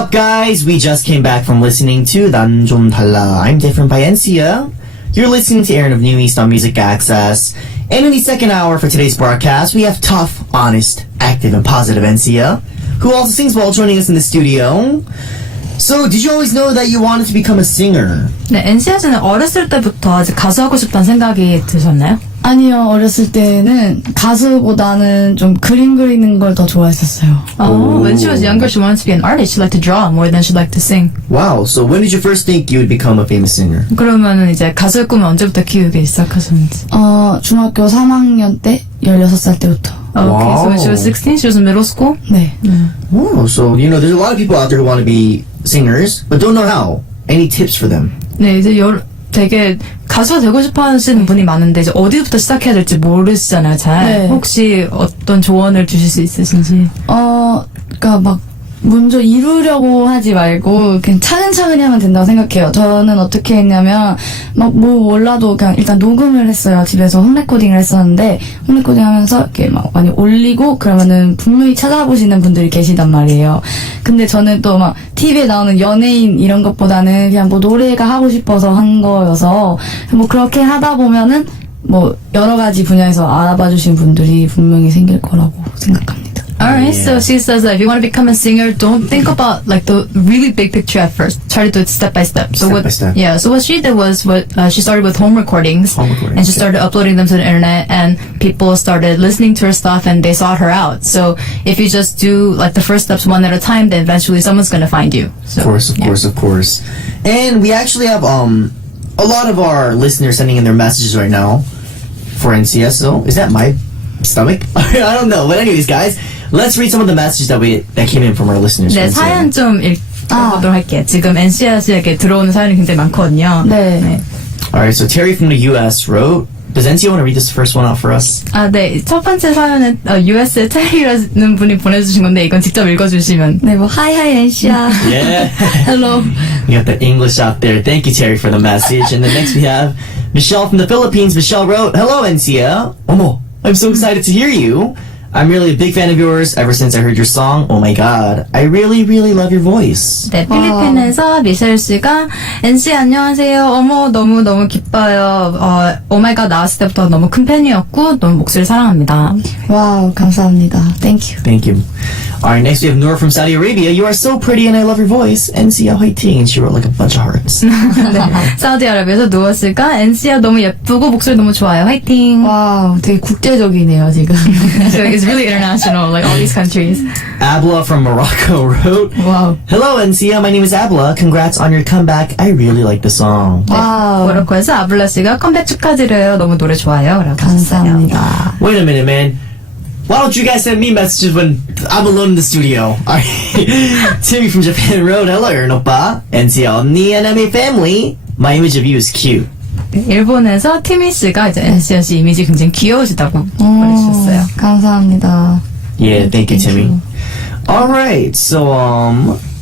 up, guys? We just came back from listening to 난 좀 달라, I'm Different by NC.A. You're listening to Aron of New East on Music Access. And in the second hour for today's broadcast, we have tough, honest, active, and positive NC.A, who also sings well, joining us in the studio. So, did you always know that you wanted to become a singer? 네, NC.A는 어렸을 때부터 이제 가수하고 싶다는 생각이 드셨나요? 아니요, 어렸을 때는 가수보다는 좀 그림 그리는 걸 더 좋아했었어요. When she was younger, she wanted to be an artist. She liked to draw more than she liked to sing. Wow, so when did you first think you would become a famous singer? 그러면은 이제 가수의 꿈을 언제부터 키우기 시작하셨는지? 중학교 3학년 때 16살 때부터. Okay, so when she was 16, she was in middle school? 네. Wow, so, there's a lot of people out there who want to be singers, but don't know how. Any tips for them? 네, 이제 되게 가수가 되고 싶어 하시는 분이 많은데 이제 어디부터 시작해야 될지 모르시잖아요, 잘. 네. 혹시 어떤 조언을 주실 수 있으신지? 그러니까 막 먼저 이루려고 하지 말고 그냥 차근차근히 하면 된다고 생각해요. 저는 어떻게 했냐면 막 뭐 몰라도 그냥 일단 녹음을 했어요. 집에서 홈레코딩을 했었는데 홈레코딩 하면서 이렇게 막 많이 올리고 그러면은 분명히 찾아보시는 분들이 계시단 말이에요. 근데 저는 또 막 TV에 나오는 연예인 이런 것보다는 그냥 뭐 노래가 하고 싶어서 한 거여서 뭐 그렇게 하다 보면은 뭐 여러 가지 분야에서 알아봐 주신 분들이 분명히 생길 거라고 생각합니다. Alright, so she says that if you want to become a singer, don't think about like the really big picture at first. Try to do it step by step. So Step by step. Yeah, so what she did was she started with home recordings. And she started uploading them to the internet, and people started listening to her stuff and they sought her out. So if you just do like the first steps one at a time, then eventually someone's going to find you. So, Of course. And we actually have a lot of our listeners sending in their messages right now for NCS. So is that my stomach? I don't know. But anyways, guys, let's read some of the messages that came in from our listeners. 네, 사연 좀 읽어보도록 할게요. 지금 NC.A에게 들어오는 사연이 굉장히 많거든요. 네. Alright, so Terry from the US wrote, does NC want to read this first one out for us? 네. 첫 번째 사연은 US의 테리라는 분이 보내주신 건데 이건 직접 읽어주시면. 네, 뭐 하이하이 NC.A. Yeah. Hello. We got the English out there. Thank you, Terry, for the message. And then next we have Michelle from the Philippines. Michelle wrote, hello, NC.A. Omo, I'm so excited to hear you. I'm really a big fan of yours ever since I heard your song. Oh my god, I really, really love your voice. 네, 필리핀에서 미셸 씨가 NC 안녕하세요. 어머 너무 기뻐요. 오마이갓 나왔을 때부터 너무 큰 팬이었고 너무 목소리 사랑합니다. 와우, 감사합니다. Thank you. Thank you. Alright, next we have Noor from Saudi Arabia. You are so pretty and I love your voice. NC.A 화이팅. And she wrote like a bunch of hearts. 네, 사우디아라비아에서 누워 씨가 NC야 너무 예쁘고 목소리 너무 좋아요. 화이팅. 와우, 되게 국제적이네요, 지금. So it's really international, like all these countries. Abla from Morocco wrote, 와우. hello NC.A, my name is Abla. Congrats on your comeback. I really like the song. 와우. 모로코에서 아블라 씨가 컴백 축하드려요. 너무 노래 좋아요. 라고 감사합니다. Wait a minute, man. Why don't you guys send me messages when I'm alone in the studio? Alright. Timmy from Japan wrote, hello, Aron oppa. NC.A 언니 and my family. My image of you is cute. 네, 일본에서 티미 씨가 이제 NC.A 씨 이미지 굉장히 귀여우시다고 보내주셨어요. 감사합니다. Yeah, thank you, Timmy. Alright, so,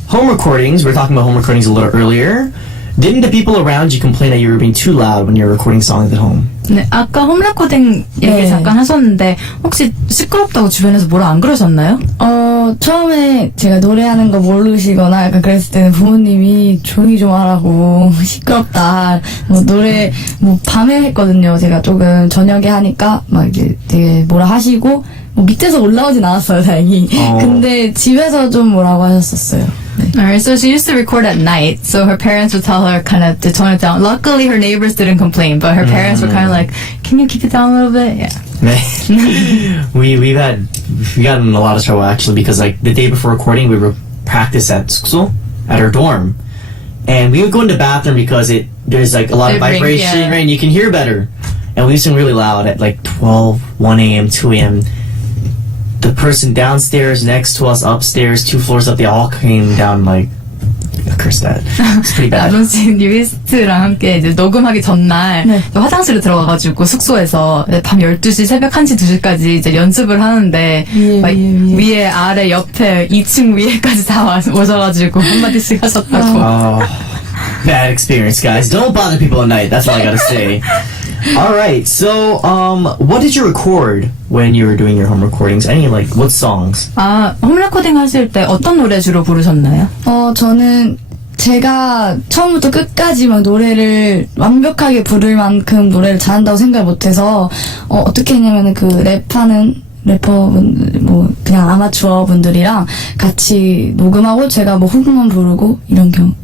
home recordings. We were talking about home recordings a little earlier. Didn't the people around you complain that you were being too loud when you were recording songs at home? 네, 아까 홈레코딩 얘기 잠깐 하셨는데 혹시 시끄럽다고 주변에서 뭐라 안 그러셨나요? 처음에 제가 노래하는 거 모르시거나 약간 그랬을 때는 부모님이 조용히 좀 하라고 시끄럽다. 뭐 노래 뭐 밤에 했거든요. 제가 조금 저녁에 하니까 막 이제 되게 뭐라 하시고 뭐 밑에서 올라오진 않았어요, 다행히. 근데 집에서 좀 뭐라고 하셨었어요. Alright, so she used to record at night, so her parents would tell her kind of to tone it down. Luckily, her neighbors didn't complain, but her parents were kind of like, "Can you keep it down a little bit?" Yeah. we got in a lot of trouble actually because like the day before recording we would practice at school at our dorm, and we would go in the bathroom because there's like a lot of vibration, right? And you can hear better, and we sing really loud at like 12, 1 a.m., 2 a.m. The person downstairs next to us upstairs 2 floors up, they all came down like, curse that. It's pretty bad. 아론 씨 뉴이스트랑 함께 이제 녹음하기 전날 화장실에 들어가가지고 숙소에서 밤 12시, 새벽 1시, 2시까지 이제 연습을 하는데 막 위에, 아래, 옆에, 2층 위에까지 다 오셔가지고 한마디씩 하셨다고. Oh, bad experience, guys. Don't bother people at night. That's all I gotta say. All right. So, what did you record when you were doing your home recordings? Any what songs? 아, 홈레코딩 하실 때 어떤 노래 주로 부르셨나요? 저는 제가 처음부터 끝까지 막 노래를 완벽하게 부를 만큼 노래를 잘한다고 생각을 못해서 어떻게 했냐면은 그 랩하는 래퍼분 그냥 아마추어 분들이랑 같이 녹음하고 제가 훅만 부르고 이런 식으로.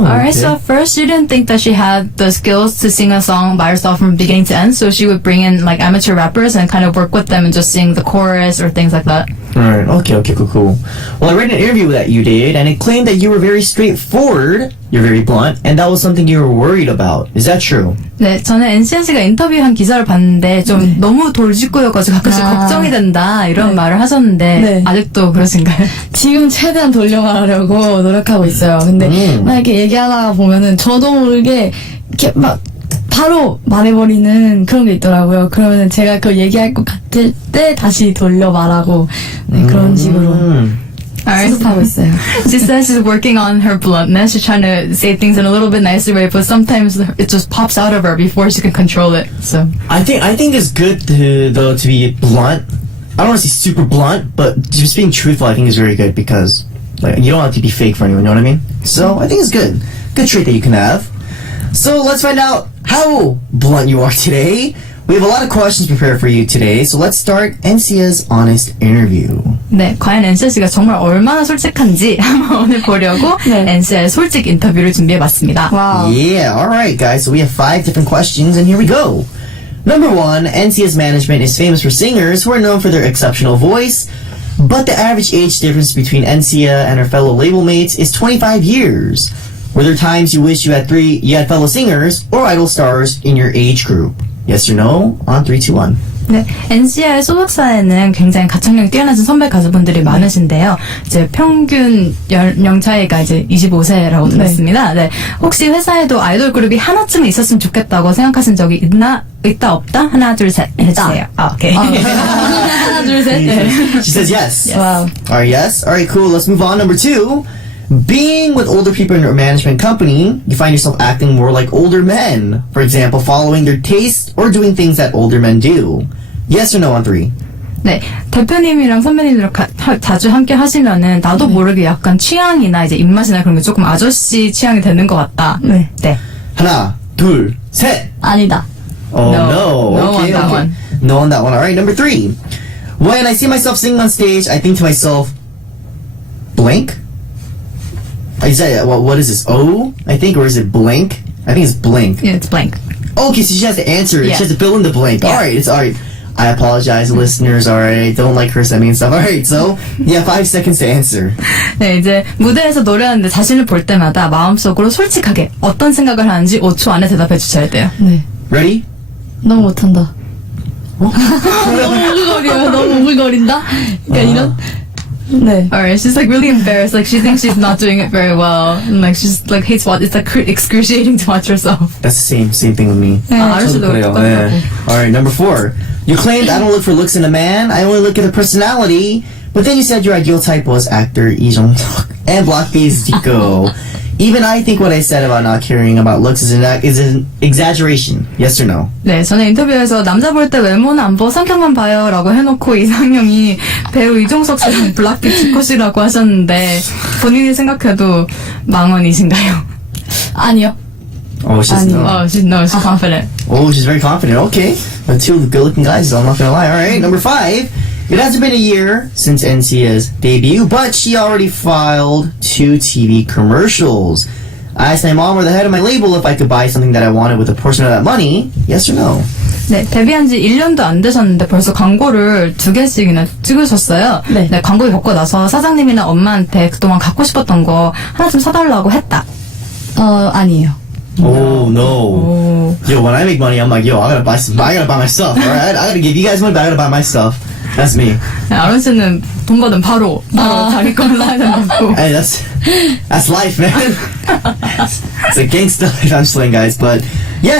Alright, so first you didn't think that she had the skills to sing a song by herself from beginning to end, so she would bring in amateur rappers and kind of work with them and just sing the chorus or things like that. Alright, okay, cool. Well, I read an interview that you did, and it claimed that you were very straightforward, you're very blunt, and that was something you were worried about. Is that true? 네, 저는 NC.A.가 인터뷰한 기사를 봤는데 좀 너무 돌직구여가지고 가끔씩 걱정이 된다 이런 말을 하셨는데 아직도 그러신가요? 지금 최대한 돌려말하려고 노력하고 있어요. 근데 막 이렇게 얘기하다가 보면은 저도 모르게 이렇게 막 바로 말해버리는 그런 게 있더라고요. 그러면 제가 그걸 얘기할 것 같을 때 다시 돌려 말하고 그런 식으로 수습하고 있어요. She says she's working on her bluntness. She's trying to say things in a little bit nicer way, but sometimes it just pops out of her before she can control it. So I think it's good to be blunt. I don't want to say super blunt, but just being truthful I think is very good because you don't have to be fake for anyone, you know what I mean? So I think it's good. Good trait that you can have. So let's find out how blunt you are today. We have a lot of questions prepared for you today, so let's start NC.A.'s honest interview. 네, 과연 NC.A.가 정말 얼마나 솔직한지 한번 오늘 보려고 NC.A.의 솔직 인터뷰를 준비해봤습니다. Wow. Yeah, alright guys, so we have 5 different questions and here we go. Number 1, NC.A.'s management is famous for singers who are known for their exceptional voice, but the average age difference between NC.A. and her fellow label mates is 25 years. Were there times you wish you had fellow singers or idol stars in your age group? Yes or no? On 3, 2, 1. 네, NC.A 소속사에는 굉장히 가창력이 뛰어나신 선배 가수분들이 많으신데요. 이제 평균 연령 차이가 이제 25세라고 들었습니다. 네, 혹시 회사에도 아이돌 그룹이 하나쯤은 있었으면 좋겠다고 생각하신 적이 있다 없다? 하나 둘 셋 해주세요. 오케이. 하나 둘 셋. She says yes. Wow. Alright, yes. Alright, cool. Let's move on. Number 2. Being with older people in your management company, you find yourself acting more like older men. For example, following their taste or doing things that older men do. Yes or no on 3? 네, 대표님이랑 선배님이랑 자주 함께 하시면은 나도 모르게 약간 취향이나 이제 입맛이나 그런 게 조금 아저씨 취향이 되는 것 같다. 네. 하나, 둘, 셋. 아니다. Oh no. No Okay, on that one. No on that one. Alright, number 3. When I see myself singing on stage, I think to myself, blank? Is that, what is this? O, I think, or is it blank? I think it's blank. Yeah, it's blank. Okay, so she has to answer it. Yeah. She has to fill in the blank. Yeah. Alright, it's alright. I apologize, listeners. Alright, don't like curse at me and stuff. Alright, so, 5 seconds to answer. 네, 이제 무대에서 노래하는데 자신을 볼 때마다 마음속으로 솔직하게 어떤 생각을 하는지 5초 안에 대답해 주셔야 돼요. 네. Ready? 너무 못한다. 너무 오글거려. 너무 오글거린다. 그러니까 이런. 네. Alright, she's really embarrassed. She thinks she's not doing it very well. And she's hates it's excruciating to watch herself. That's the same thing with me. 아론 씨도 그래요. 똑같다고. Alright, number 4. You claimed I don't look for looks in a man, I only look at the personality. But then you said your ideal type was actor Lee Jong-suk and Blockbase Zico. Even I think what I said about not caring about looks is an exaggeration. Yes or no? 네, 저는 인터뷰에서 남자 볼 때 외모는 안 보고 성격만 봐요 라고 해놓고 이상형이 배우 이종석 씨랑 블락비 지코 씨라고 하셨는데 본인이 생각해도 망언이신가요? 아니요. Oh, she's no. She's confident. Oh, she's very confident. Okay. 2 good-looking guys, so I'm not gonna lie. Alright, number 5. It hasn't been a year since NC.A.'s debut, but she already filed 2 TV commercials. I asked my mom or the head of my label if I could buy something that I wanted with a portion of that money. Yes or no? 네, 데뷔한 지 1년도 안 되셨는데 벌써 광고를 2개씩이나 찍으셨어요. 네. 광고를 겪고 나서 사장님이나 엄마한테 그동안 갖고 싶었던 거 하나 좀 사달라고 했다. 아니에요. Oh no. Yo, when I make money, I'm like, I gotta buy my stuff. Alright, I gotta give you guys money, but I gotta buy my stuff. That's me. 아론 씨는 돈 받으면 바로 자기 거 사야 된다고. Hey, that's life, man. It's a gangsta life. I'm just playing, guys, but yes.